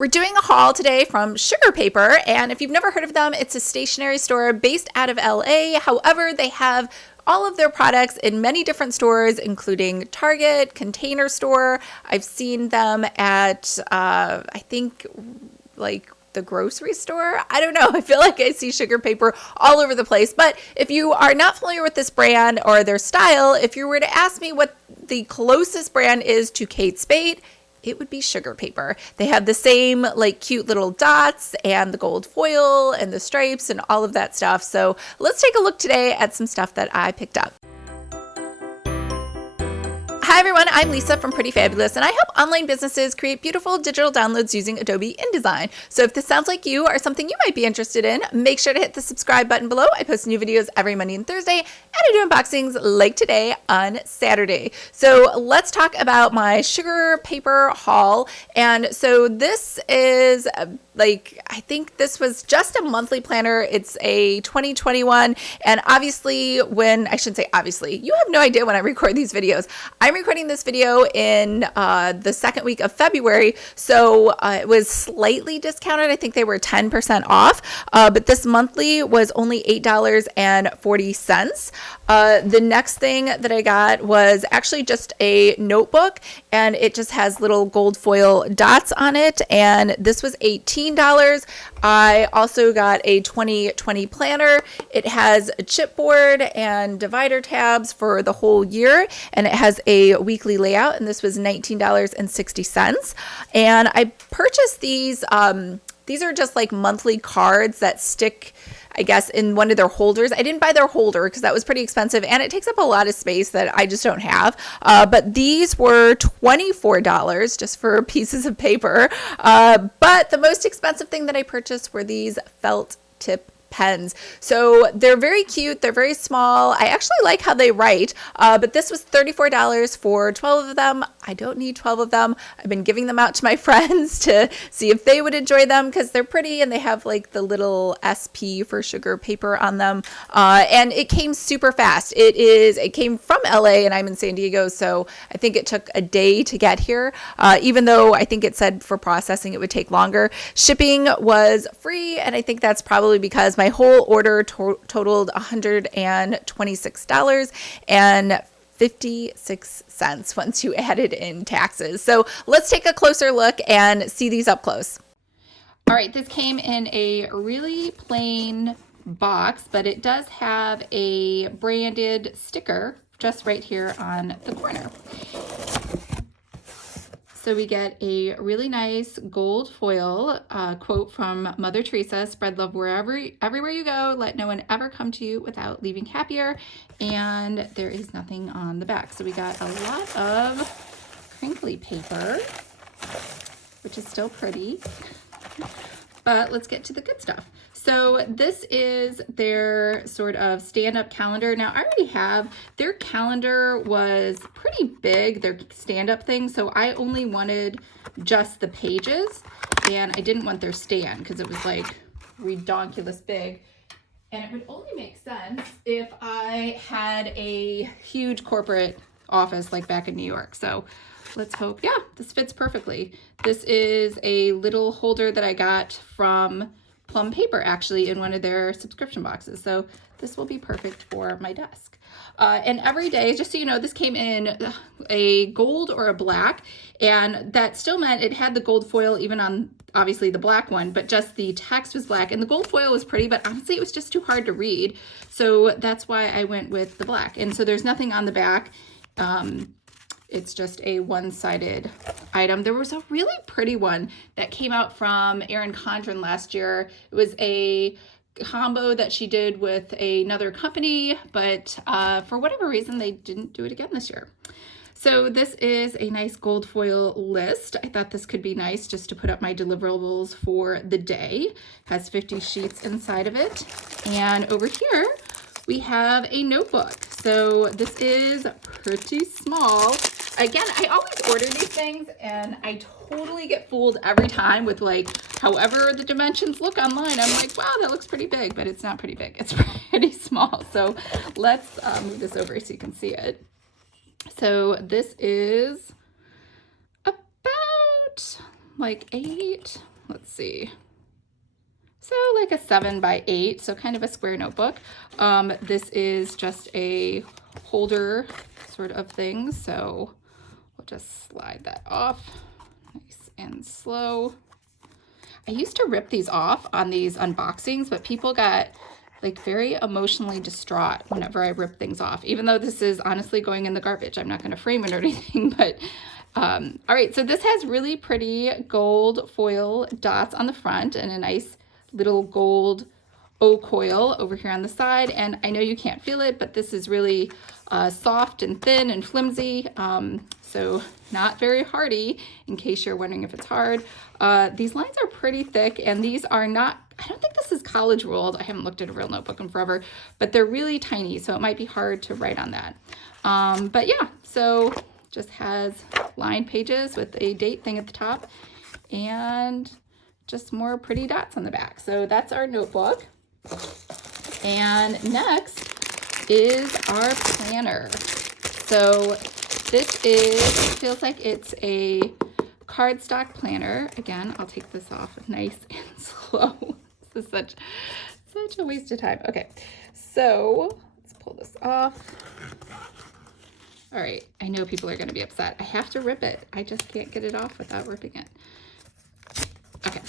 We're doing a haul today from Sugar Paper, and if you've never heard of them, it's a stationery store based out of LA. However, they have all of their products in many different stores, including Target, Container Store. I've seen them at, I think, like the grocery store. I don't know. I feel like I see Sugar Paper all over the place. But if you are not familiar with this brand or their style, if you were to ask me what the closest brand is to Kate Spade, it would be Sugar Paper. They have the same like cute little dots and the gold foil and the stripes and all of that stuff. So let's take a look today at some stuff that I picked up. Hi everyone, I'm Lisa from Pretty Fabulous, and I help online businesses create beautiful digital downloads using Adobe InDesign. So if this sounds like you or something you might be interested in, make sure to hit the subscribe button below. I post new videos every Monday and Thursday, and I do unboxings like today on Saturday. So let's talk about my Sugar Paper haul. And so this is I think this was just a monthly planner. It's a 2021. And obviously you have no idea when I record these videos. I'm recording this video in the second week of February. So it was slightly discounted. I think they were 10% off. But this monthly was only $8.40. The next thing that I got was actually just a notebook, and it just has little gold foil dots on it. And this was $18. I also got a 2020 planner. It has a chipboard and divider tabs for the whole year, and it has a weekly layout, and this was $19.60. And I purchased these. These are just like monthly cards that stick, I guess, in one of their holders. I didn't buy their holder because that was pretty expensive, and it takes up a lot of space that I just don't have. But these were $24 just for pieces of paper. But the most expensive thing that I purchased were these felt tip pens. So they're very cute. They're very small. I actually like how they write, but this was $34 for 12 of them. I don't need 12 of them. I've been giving them out to my friends to see if they would enjoy them because they're pretty and they have like the little SP for Sugar Paper on them. And it came super fast. It came from LA and I'm in San Diego, so I think it took a day to get here, even though I think it said for processing it would take longer. Shipping was free, and I think that's probably because my whole order totaled $126.56 once you added in taxes. So let's take a closer look and see these up close. All right, this came in a really plain box, but it does have a branded sticker just right here on the corner. So we get a really nice gold foil quote from Mother Teresa: "Spread love everywhere you go. Let no one ever come to you without leaving happier." And there is nothing on the back. So we got a lot of crinkly paper, which is still pretty. But let's get to the good stuff. So this is their sort of stand-up calendar. Now I already have, their calendar was pretty big, their stand-up thing. So I only wanted just the pages, and I didn't want their stand because it was like redonkulous big. And it would only make sense if I had a huge corporate office like back in New York. So let's hope, yeah, this fits perfectly. This is a little holder that I got from Plum Paper, actually, in one of their subscription boxes. So this will be perfect for my desk. And every day, just so you know, this came in a gold or a black, and that still meant it had the gold foil even on, obviously, the black one, but just the text was black. And the gold foil was pretty, but honestly, it was just too hard to read. So that's why I went with the black. And so there's nothing on the back. It's just a one-sided item. There was a really pretty one that came out from Erin Condren last year. It was a combo that she did with another company, but for whatever reason, they didn't do it again this year. So this is a nice gold foil list. I thought this could be nice just to put up my deliverables for the day. It has 50 sheets inside of it. And over here, we have a notebook. So this is pretty small. Again, I always order these things and I totally get fooled every time with like however the dimensions look online. I'm like, wow, that looks pretty big, but it's not pretty big. It's pretty small. So let's move this over so you can see it. So this is about like 8 let's see. So like a 7 by 8, so kind of a square notebook. This is just a holder sort of thing. So we'll just slide that off nice and slow. I used to rip these off on these unboxings, but people got like very emotionally distraught whenever I rip things off, even though this is honestly going in the garbage. I'm not going to frame it or anything, but all right. So this has really pretty gold foil dots on the front and a nice little gold O coil over here on the side. And I know you can't feel it, but this is really soft and thin and flimsy. So not very hardy, in case you're wondering if it's hard. These lines are pretty thick, and these are not, I don't think this is college ruled. I haven't looked at a real notebook in forever, but they're really tiny, so it might be hard to write on that. But yeah, so just has lined pages with a date thing at the top and just more pretty dots on the back. So that's our notebook. And next is our planner. So this feels like it's a cardstock planner. Again, I'll take this off nice and slow. This is such a waste of time. Okay, so let's pull this off. All right, I know people are going to be upset. I have to rip it. I just can't get it off without ripping it. Okay.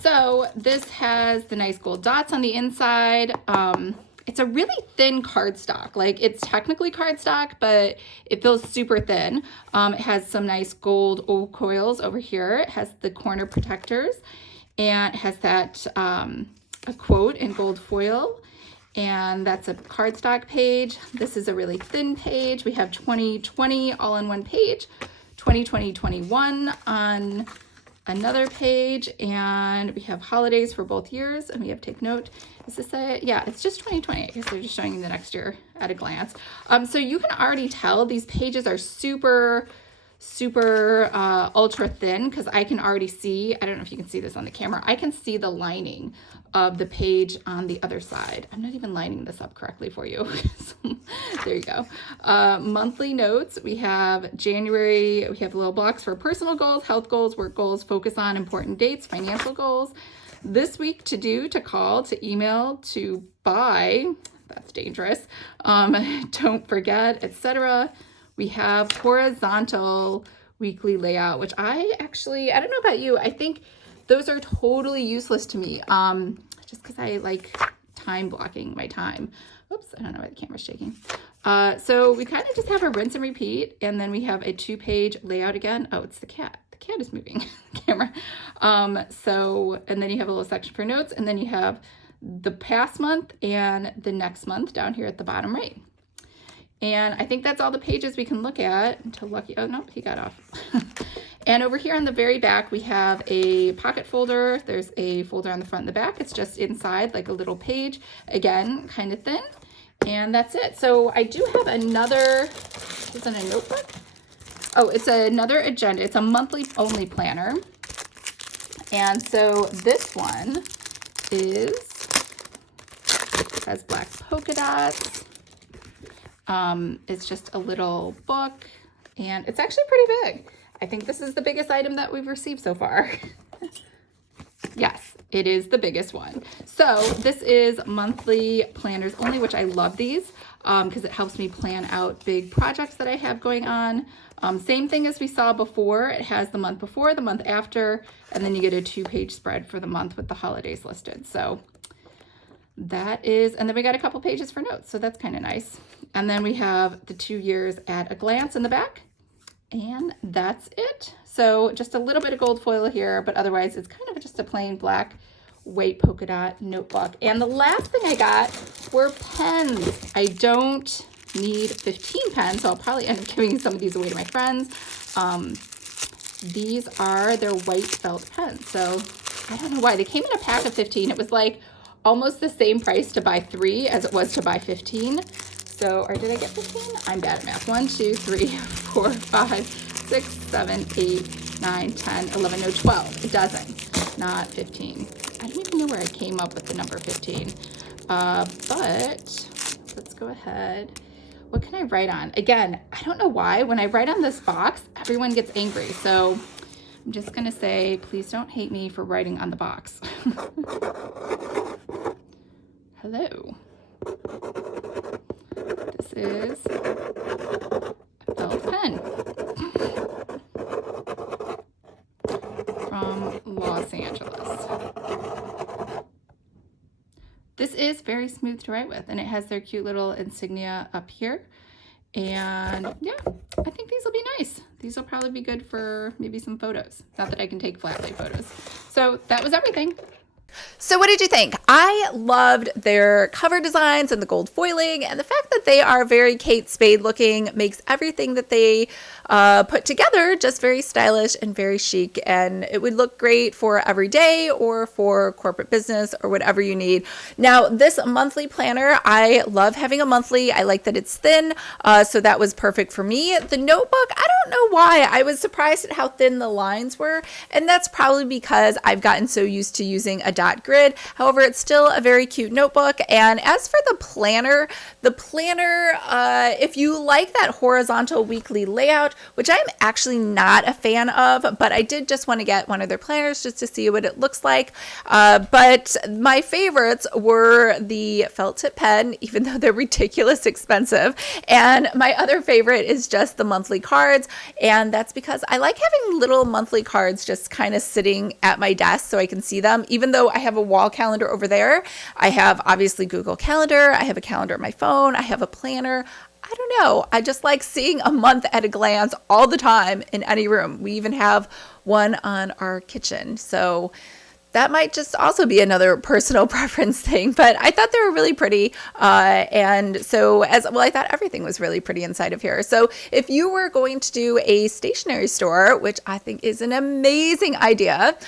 So this has the nice gold dots on the inside. It's a really thin cardstock. Like, it's technically cardstock, but it feels super thin. It has some nice gold O coils over here. It has the corner protectors, and it has that a quote in gold foil. And that's a cardstock page. This is a really thin page. We have 2020 all in one page, 2020-21 on another page, and we have holidays for both years, and we have take note. Is this a, yeah, it's just 2020. I guess they're just showing you the next year at a glance. So you can already tell these pages are super ultra thin, because I can already see, I don't know if you can see this on the camera, I can see the lining of the page on the other side. I'm not even lining this up correctly for you. There you go. Monthly notes, we have January, we have little blocks for personal goals, health goals, work goals, focus on important dates, financial goals. This week, to do, to call, to email, to buy, that's dangerous, don't forget, etc. We have horizontal weekly layout, which I don't know about you, I think those are totally useless to me, just because I like time blocking my time. Oops, I don't know why the camera's shaking. So we kind of just have a rinse and repeat, and then we have a 2-page layout again. Oh, it's the cat. The cat is moving the camera. And then you have a little section for notes, and then you have the past month and the next month down here at the bottom right. And I think that's all the pages we can look at until Lucky, oh no, he got off. And over here on the very back, we have a pocket folder. There's a folder on the front and the back. It's just inside like a little page. Again, kind of thin. And that's it. So I do have another, is it a notebook? Oh, it's another agenda. It's a monthly only planner. And so this one has black polka dots. It's just a little book, and it's actually pretty big. I think this is the biggest item that we've received so far. Yes, it is the biggest one. So this is monthly planners only, which I love these because it helps me plan out big projects that I have going on. Same thing as we saw before. It has the month before, the month after, and then you get a 2-page spread for the month with the holidays listed. So that is, and then we got a couple pages for notes, so that's kind of nice. And then we have the 2 years at a glance in the back, and that's it. So just a little bit of gold foil here, but otherwise it's kind of just a plain black white polka dot notebook. And the last thing I got were pens. I don't need 15 pens, so I'll probably end up giving some of these away to my friends. These are their white felt pens. So I don't know why. They came in a pack of 15. It was like almost the same price to buy 3 as it was to buy 15. So, or did I get 15? I'm bad at math. 1, 2, 3, 4, 5, 6, 7, 8, 9, 10, 11, no, 12. A dozen, not 15. I don't even know where I came up with the number 15. But let's go ahead. What can I write on? Again, I don't know why. When I write on this box, everyone gets angry. So I'm just going to say, please don't hate me for writing on the box. Hello. This is a felt pen from Los Angeles. This is very smooth to write with, and it has their cute little insignia up here. And yeah, I think these will be nice. These will probably be good for maybe some photos. Not that I can take flat lay photos. So that was everything. So what did you think? I loved their cover designs and the gold foiling, and the fact that they are very Kate Spade looking makes everything that they put together just very stylish and very chic, and it would look great for every day or for corporate business or whatever you need. Now, this monthly planner, I love having a monthly. I like that it's thin, so that was perfect for me. The notebook, I don't know why. I was surprised at how thin the lines were, and that's probably because I've gotten so used to using a dot grid. However, it's still a very cute notebook. And as for the planner, if you like that horizontal weekly layout, which I'm actually not a fan of, but I did just want to get one of their planners just to see what it looks like. But my favorites were the felt tip pen, even though they're ridiculous expensive. And my other favorite is just the monthly cards. And that's because I like having little monthly cards just kind of sitting at my desk so I can see them. Even though I have a wall calendar over there, I have obviously Google Calendar, I have a calendar on my phone, I have a planner. I don't know. I just like seeing a month at a glance all the time in any room. We even have one on our kitchen. So that might just also be another personal preference thing, but I thought they were really pretty. And so I thought everything was really pretty inside of here. So if you were going to do a stationery store, which I think is an amazing idea,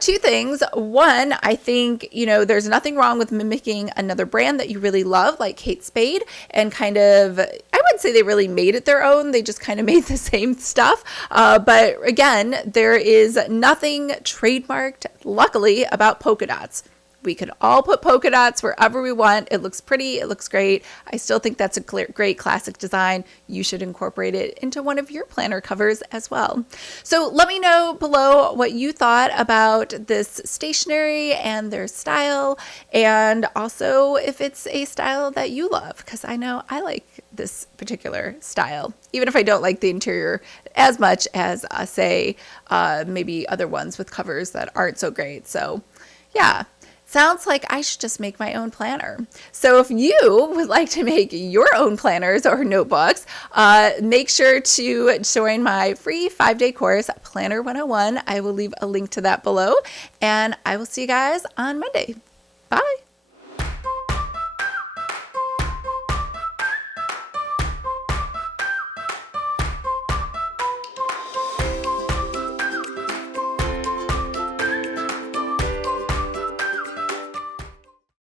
two things. One, I think, there's nothing wrong with mimicking another brand that you really love, like Kate Spade, and kind of, I wouldn't say they really made it their own. They just kind of made the same stuff. But again, there is nothing trademarked, luckily, about polka dots. We could all put polka dots wherever we want. It looks pretty. It looks great. I still think that's a great classic design. You should incorporate it into one of your planner covers as well. So let me know below what you thought about this stationery and their style, and also if it's a style that you love, because I know I like this particular style, even if I don't like the interior as much as say maybe other ones with covers that aren't so great. So yeah. Sounds like I should just make my own planner. So if you would like to make your own planners or notebooks, make sure to join my free 5-day course, Planner 101. I will leave a link to that below, and I will see you guys on Monday. Bye.